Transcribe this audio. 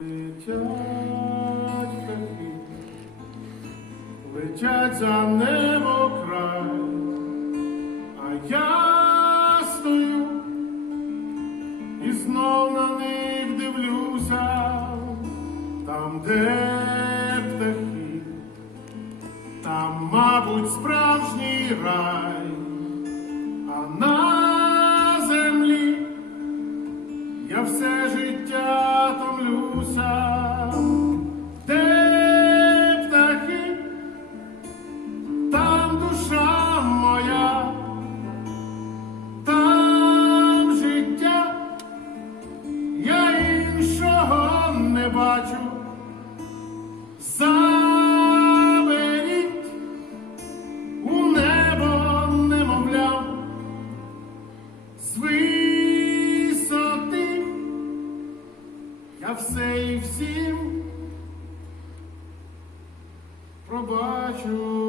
Летять птахи, летять за небо край, а я стою і знов на них дивлюся, там, де птахи, там, мабуть, справжній рай, не бачу. Заберіть у небо немовля з висоти. Я все і всім пробачу